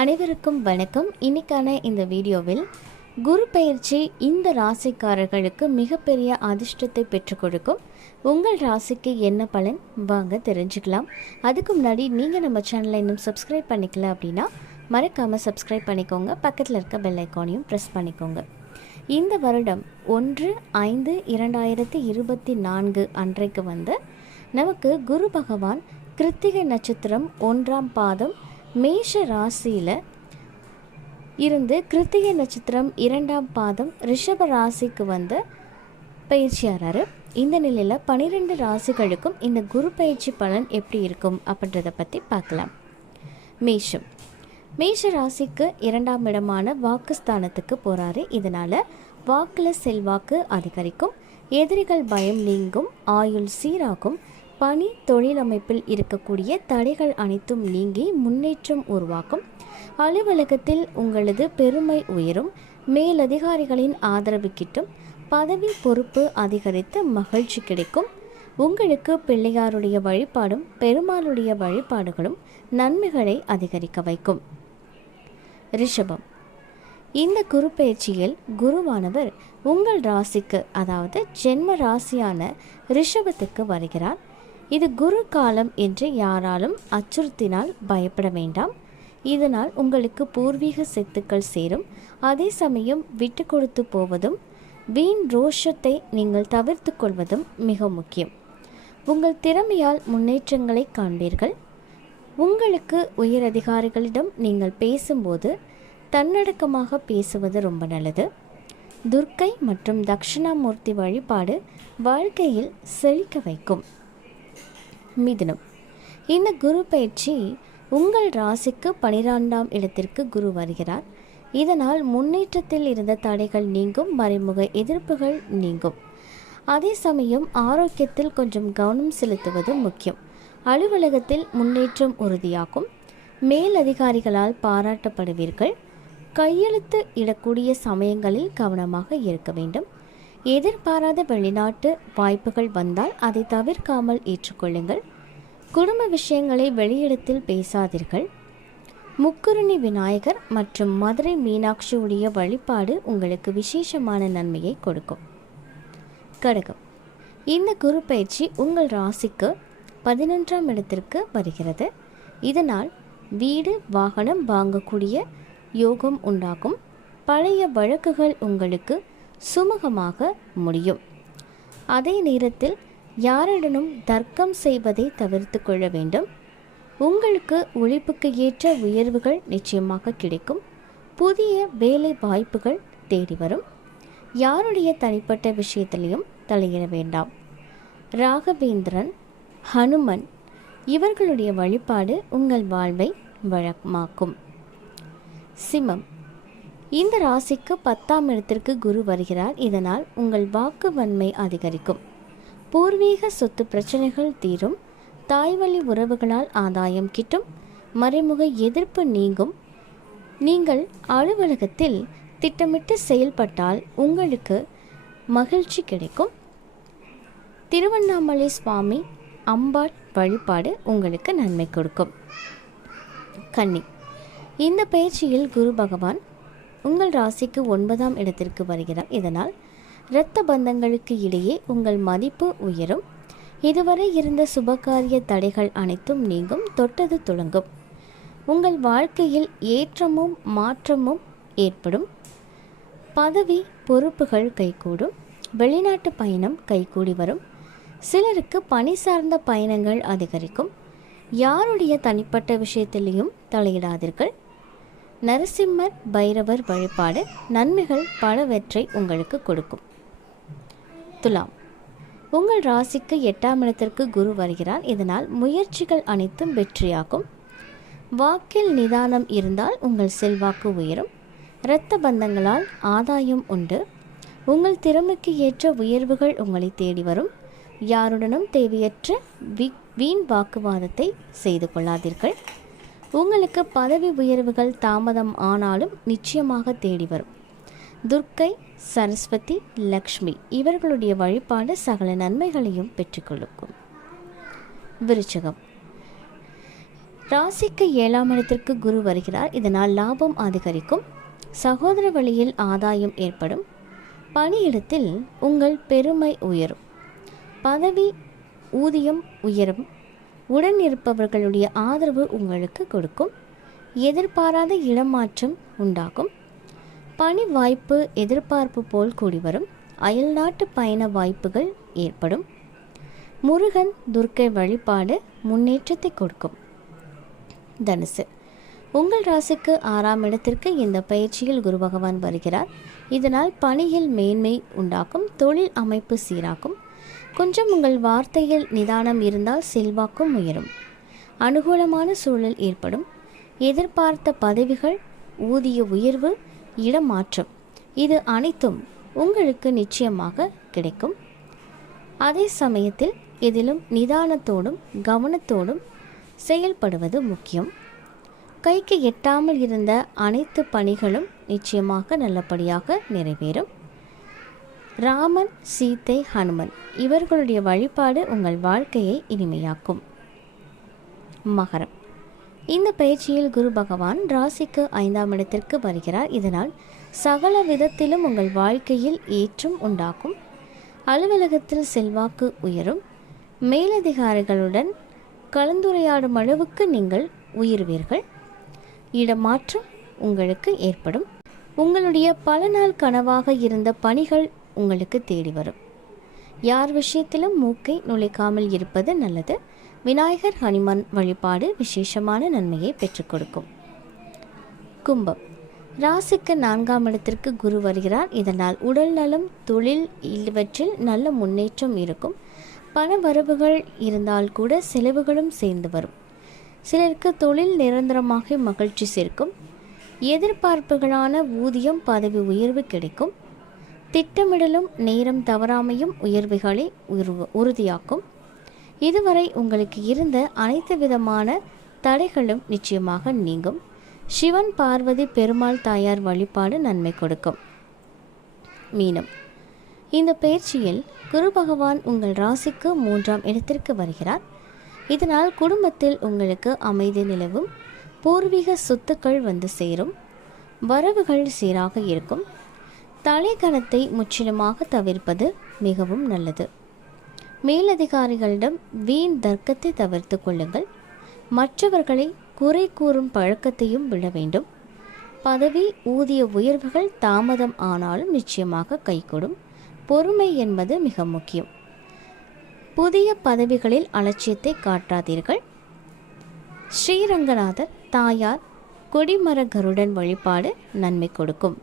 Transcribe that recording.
அனைவருக்கும் வணக்கம். இன்னைக்கான இந்த வீடியோவில் குரு பெயர்ச்சி இந்த ராசிக்காரர்களுக்கு மிகப்பெரிய அதிர்ஷ்டத்தை பெற்றுக் கொடுக்கும். உங்கள் ராசிக்கு என்ன பலன் வாங்க தெரிஞ்சுக்கலாம். அதுக்கு முன்னாடி நீங்கள் நம்ம சேனலை இன்னும் சப்ஸ்கிரைப் பண்ணிக்கல அப்படின்னா மறக்காமல் சப்ஸ்கிரைப் பண்ணிக்கோங்க. பக்கத்தில் இருக்க பெல் ஐக்கானையும் ப்ரெஸ் பண்ணிக்கோங்க. இந்த வருடம் 1/5/2024 அன்றைக்கு வந்து நமக்கு குரு பகவான் கிருத்திகை நட்சத்திரம் 1ஆம் பாதம் மேஷ ராசியில் இருந்து கிருத்திகை நட்சத்திரம் 2ஆம் பாதம் ரிஷப ராசிக்கு வந்து பயிற்சியாகிறாரு. இந்த நிலையில் 12 ராசிகளுக்கும் இந்த குரு பயிற்சி பலன் எப்படி இருக்கும் அப்படின்றத பற்றி பார்க்கலாம். மேஷ ராசிக்கு 2ஆம் இடமான வாக்குஸ்தானத்துக்கு போகிறாரு. இதனால் வாக்கில் செல்வாக்கு அதிகரிக்கும், எதிரிகள் பயம் நீங்கும், ஆயுள் சீராகும், பணி தொழிலமைப்பில் இருக்கக்கூடிய தடைகள் அனைத்தும் நீங்கி முன்னேற்றம் உருவாக்கும், அலுவலகத்தில் உங்களது பெருமை உயரும், மேலதிகாரிகளின் ஆதரவு கிட்டும், பதவி பொறுப்பு அதிகரித்து மகிழ்ச்சி கிடைக்கும். உங்களுக்கு பிள்ளையாருடைய வழிபாடும் பெருமாளுடைய வழிபாடுகளும் நன்மைகளை அதிகரிக்க வைக்கும். ரிஷபம். இந்த குரு பயிற்சியில் குருவானவர் உங்கள் ராசிக்கு, அதாவது ஜென்ம ராசியான ரிஷபத்துக்கு வருகிறார். இது குரு காலம் என்று யாராலும் அச்சுறுத்தினால் பயப்பட வேண்டாம். இதனால் உங்களுக்கு பூர்வீக சொத்துக்கள் சேரும். அதே சமயம் விட்டு கொடுத்து போவதும் வீண் ரோஷத்தை நீங்கள் தவிர்த்து கொள்வதும் மிக முக்கியம். உங்கள் திறமையால் முன்னேற்றங்களை காண்பீர்கள். உங்களுக்கு உயரதிகாரிகளிடம் நீங்கள் பேசும்போது தன்னடக்கமாக பேசுவது ரொம்ப நல்லது. துர்க்கை மற்றும் தட்சிணாமூர்த்தி வழிபாடு வாழ்க்கையில் செழிக்க வைக்கும். மிதுனம். இந்த குரு பயிற்சி உங்கள் ராசிக்கு 12ஆம் இடத்திற்கு குரு வருகிறார். இதனால் முன்னேற்றத்தில் இருந்த தடைகள் நீங்கும், மறைமுக எதிர்ப்புகள் நீங்கும். அதே சமயம் ஆரோக்கியத்தில் கொஞ்சம் கவனம் செலுத்துவது முக்கியம். அலுவலகத்தில் முன்னேற்றம் உறுதியாகும், மேலதிகாரிகளால் பாராட்டப்படுவீர்கள். கையெழுத்து இடக்கூடிய சமயங்களில் கவனமாக இருக்க வேண்டும். எதிர்பாராத வெளிநாட்டு வாய்ப்புகள் வந்தால் அதை தவிர்க்காமல் ஏற்றுக்கொள்ளுங்கள். குடும்ப விஷயங்களை வெளியிடத்தில் பேசாதீர்கள். முக்குருணி விநாயகர் மற்றும் மதுரை மீனாட்சியுடைய வழிபாடு உங்களுக்கு விசேஷமான நன்மையை கொடுக்கும். கடகம். இந்த குரு பயிற்சி உங்கள் ராசிக்கு 11ஆம் இடத்திற்கு வருகிறது. இதனால் வீடு வாகனம் வாங்கக்கூடிய யோகம் உண்டாகும். பழைய வழக்குகள் உங்களுக்கு சுமூகமாக முடியும். அதே நேரத்தில் யாரிடனும் தர்க்கம் செய்வதை தவிர்த்து கொள்ள வேண்டும். உங்களுக்கு உழைப்புக்கு ஏற்ற உயர்வுகள் நிச்சயமாக கிடைக்கும். புதிய வேலை வாய்ப்புகள் தேடி வரும். யாருடைய தனிப்பட்ட விஷயத்திலையும் தலையிட வேண்டாம். ராகவேந்திரன், ஹனுமன் இவர்களுடைய வழிபாடு உங்கள் வாழ்வை வளமாக்கும். சிம்மம். இந்த ராசிக்கு 10ஆம் இடத்திற்கு குரு வருகிறார். இதனால் உங்கள் வாக்கு வன்மை அதிகரிக்கும். பூர்வீக சொத்து பிரச்சனைகள் தீரும். தாய்வழி உறவுகளால் ஆதாயம் கிட்டும். மறைமுக எதிர்ப்பு நீங்கும். நீங்கள் அலுவலகத்தில் திட்டமிட்டு செயல்பட்டால் உங்களுக்கு மகிழ்ச்சி கிடைக்கும். திருவண்ணாமலை சுவாமி அம்பாள் வழிபாடு உங்களுக்கு நன்மை கொடுக்கும். கன்னி. இந்த பயிற்சியில் குரு பகவான் உங்கள் ராசிக்கு 9ஆம் இடத்திற்கு வருகிறார். இதனால் இரத்த பந்தங்களுக்கு இடையே உங்கள் மதிப்பு உயரும். இதுவரை இருந்த சுபகாரிய தடைகள் அனைத்தும் நீங்கும். தொட்டது துளங்கும். உங்கள் வாழ்க்கையில் ஏற்றமும் மாற்றமும் ஏற்படும். பதவி பொறுப்புகள் கைகூடும். வெளிநாட்டு பயணம் கைகூடி வரும். சிலருக்கு பணி சார்ந்த பயணங்கள் அதிகரிக்கும். யாருடைய தனிப்பட்ட விஷயத்திலையும் தலையிடாதீர்கள். நரசிம்மர் பைரவர் வழிபாடு நன்மைகள் பலவற்றை உங்களுக்கு கொடுக்கும். துலாம். உங்கள் ராசிக்கு 8ஆம் இடத்திற்கு குரு வருகிறார். இதனால் முயற்சிகள் அனைத்தும் வெற்றியாகும். வாக்கில் நிதானம் இருந்தால் உங்கள் செல்வாக்கு உயரும். இரத்த பந்தங்களால் ஆதாயம் உண்டு. உங்கள் திறமைக்கு ஏற்ற உயர்வுகள் உங்களை தேடி வரும். யாருடனும் தேவையற்ற வீண் வாக்குவாதத்தை செய்து கொள்ளாதீர்கள். உங்களுக்கு பதவி உயர்வுகள் தாமதம் ஆனாலும் நிச்சயமாக தேடி வரும். துர்க்கை, சரஸ்வதி, லக்ஷ்மி இவர்களுடைய வழிபாடு சகல நன்மைகளையும் பெற்றுக்கொள்ளும். விருச்சிகம். ராசிக்கு 7ஆம் இடத்திற்கு குரு வருகிறார். இதனால் லாபம் அதிகரிக்கும். சகோதர வழியில் ஆதாயம் ஏற்படும். பணியிடத்தில் உங்கள் பெருமை உயரும். பதவி ஊதியம் உயரும். உடன் இருப்பவர்களுடைய ஆதரவு உங்களுக்கு கொடுக்கும். எதிர்பாராத இடமாற்றம் உண்டாகும். பணி வாய்ப்பு எதிர்பார்ப்பு போல் கூடி வரும். அயல்நாட்டு பயண வாய்ப்புகள் ஏற்படும். முருகன் துர்க்கை வழிபாடு முன்னேற்றத்தை கொடுக்கும். தனுசு, உங்கள் ராசிக்கு 6ஆம் இடத்திற்கு இந்த பயிற்சியில் குரு பகவான் வருகிறார். இதனால் பணியில் மேன்மை உண்டாக்கும். தொழில் அமைப்பு சீராகும். கொஞ்சம் உங்கள் வார்த்தையில் நிதானம் இருந்தால் செல்வாக்கும் உயரும். அனுகூலமான சூழல் ஏற்படும். எதிர்பார்த்த பதவிகள், ஊதிய உயர்வு, இடமாற்றம், இது அனைத்தும் உங்களுக்கு நிச்சயமாக கிடைக்கும். அதே சமயத்தில் இதிலும் நிதானத்தோடும் கவனத்தோடும் செயல்படுவது முக்கியம். கைக்கு எட்டாமல் இருந்த அனைத்து பணிகளும் நிச்சயமாக நல்லபடியாக நிறைவேறும். ராமன், சீத்தை, ஹனுமன் இவர்களுடைய வழிபாடு உங்கள் வாழ்க்கையை இனிமையாக்கும். மகரம், இந்த பயிற்சியில் குரு பகவான் ராசிக்கு 5ஆம் இடத்திற்கு வருகிறார். இதனால் சகல விதத்திலும் உங்கள் வாழ்க்கையில் ஏற்றம் உண்டாகும். அலுவலகத்தில் செல்வாக்கு உயரும். மேலதிகாரிகளுடன் கலந்துரையாடும் அளவுக்கு நீங்கள் உயர்வீர்கள். இடமாற்றம் உங்களுக்கு ஏற்படும். உங்களுடைய பல நாள் கனவாக இருந்த பணிகள் உங்களுக்கு தேடி வரும். யார் விஷயத்திலும் மூக்கை நுழைக்காமல் இருப்பது நல்லது. விநாயகர், ஹனுமான் வழிபாடு விசேஷமான நன்மையை பெற்றுக் கொடுக்கும். கும்பம், ராசிக்கு 4ஆம் இடத்திற்கு குரு வருகிறார். இதனால் உடல் நலம், தொழில் இவற்றில் நல்ல முன்னேற்றம் இருக்கும். பண வரவுகள் இருந்தால் கூட செலவுகளும் சேர்ந்து வரும். சிலருக்கு தொழில் நிரந்தரமாக மகிழ்ச்சி சேர்க்கும். எதிர்பார்ப்புகளான ஊதியம், பதவி உயர்வு கிடைக்கும். திட்டமிடலும் நேரம் தவறாமையும் உயர்வுகளை உறுதியாக்கும். இதுவரை உங்களுக்கு இருந்த அனைத்து விதமான தடைகளும் நிச்சயமாக நீங்கும். சிவன், பார்வதி, பெருமாள் தாயார் வழிபாடு நன்மை கொடுக்கும். மீனம், இந்த பயிற்சியில் குரு பகவான் உங்கள் ராசிக்கு 3ஆம் இடத்திற்கு வருகிறார். இதனால் குடும்பத்தில் உங்களுக்கு அமைதி நிலவும். பூர்வீக சொத்துக்கள் வந்து சேரும். வரவுகள் சீராக இருக்கும். தலைக்கணத்தை முற்றிலுமாக தவிர்ப்பது மிகவும் நல்லது. மேலதிகாரிகளிடம் வீண் தர்க்கத்தை தவிர்த்து கொள்ளுங்கள். மற்றவர்களை குறை கூறும் பழக்கத்தையும் விட வேண்டும். பதவி, ஊதிய உயர்வுகள் தாமதம் ஆனாலும் நிச்சயமாக கைகூடும். பொறுமை என்பது மிக முக்கியம். புதிய பதவிகளில் அலட்சியத்தை காட்டாதீர்கள். ஸ்ரீரங்கநாதர் தாயார், கொடிமர கருடன் வழிபாடு நன்மை கொடுக்கும்.